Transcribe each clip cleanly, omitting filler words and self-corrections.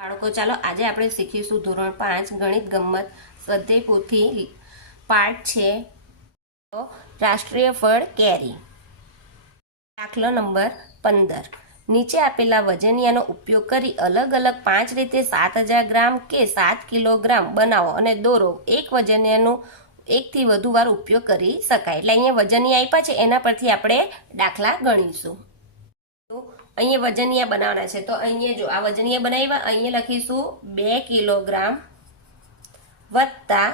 બાળકો ચાલો આજે આપણે શીખીશું ધોરણ 5 ગણિત ગમ્મત સ્વાધ્યાય પોથી પાઠ છે રાષ્ટ્રીય ફળ કેરી. દાખલો નંબર 15. નીચે આપેલા વજનિયાનો ઉપયોગ કરી અલગ અલગ 5 રીતે 7000 ગ્રામ કે 7 કિલોગ્રામ બનાવો અને દોરો. એક વજનિયાનો એકથી વધુ વાર ઉપયોગ કરી શકાય. એટલે અહીંયા વજનિયા આપ્યા છે, એના પરથી આપણે દાખલા ગણીશું. અહીંયા વજનિયા બનાવવાના છે, તો અહીંયા જો આ વજનિયા બનાવ્યા, અહીંયા લખીશું 2 કિલોગ્રામ વત્તા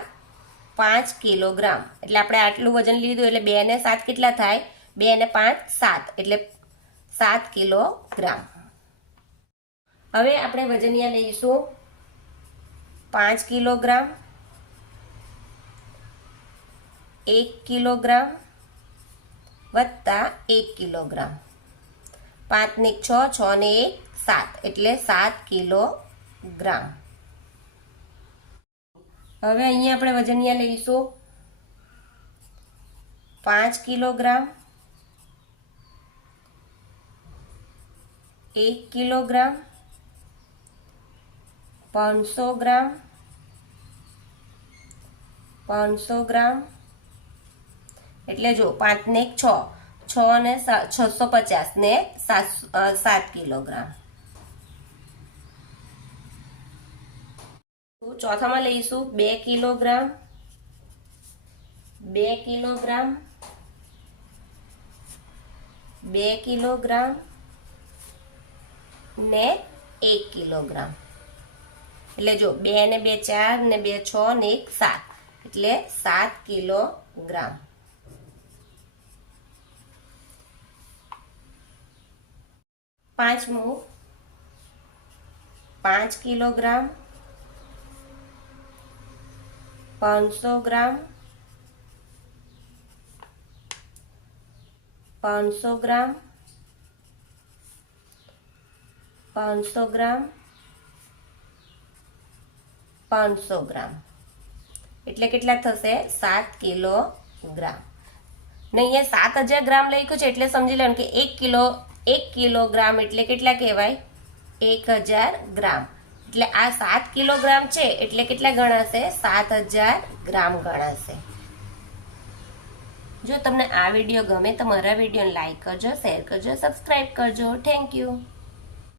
5 કિલોગ્રામ. એટલે આપણે આટલું વજન લીધું, એટલે 2 ને 7 કેટલા થાય? 2 ને 5 7, એટલે 7 કિલોગ્રામ. હવે આપણે વજનિયા લઈશું 5 કિલોગ્રામ, 1 કિલોગ્રામ વત્તા 1 કિલોગ્રામ. 5 ને 6, 6 ને 1 7, એટલે 7 કિલોગ્રામ. હવે અહીંયા આપણે વજનિયા લઈશું 5 કિલોગ્રામ, 1 કિલોગ્રામ, 500 ગ્રામ, 500 ગ્રામ. એટલે જો 5 ને 6, 6 ને 650 ને 7 કિલોગ્રામ. ચોથામાં લઈશું 2 કિલોગ્રામ, 2 કિલોગ્રામ, 2 કિલોગ્રામ ને 1 કિલોગ્રામ. એટલે જો 2 ને 2 4 ને 2 6 ને 1 7, એટલે 7 કિલોગ્રામ. પાંચમું 5 કિલોગ્રામ, 500 ગ્રામ, 500 ગ્રામ, 500 ગ્રામ, 500 ગ્રામ. એટલે કેટલા થશે? 7 કિલોગ્રામ. ને અહીંયા 7000 ગ્રામ લખ્યું છે, એટલે સમજી લેવાનું કે 1 કિલોગ્રામ એટલે કેટલા કહેવાય? 1000 ગ્રામ. એટલે આ 7 કિલોગ્રામ છે, એટલે કેટલા ગણાશે? 7000 ગ્રામ ગણાશે. જો તમને આ વિડીયો ગમે તો મારા વિડીયોને લાઈક કરજો, શેર કરજો, સબસ્ક્રાઈબ કરજો. Thank you.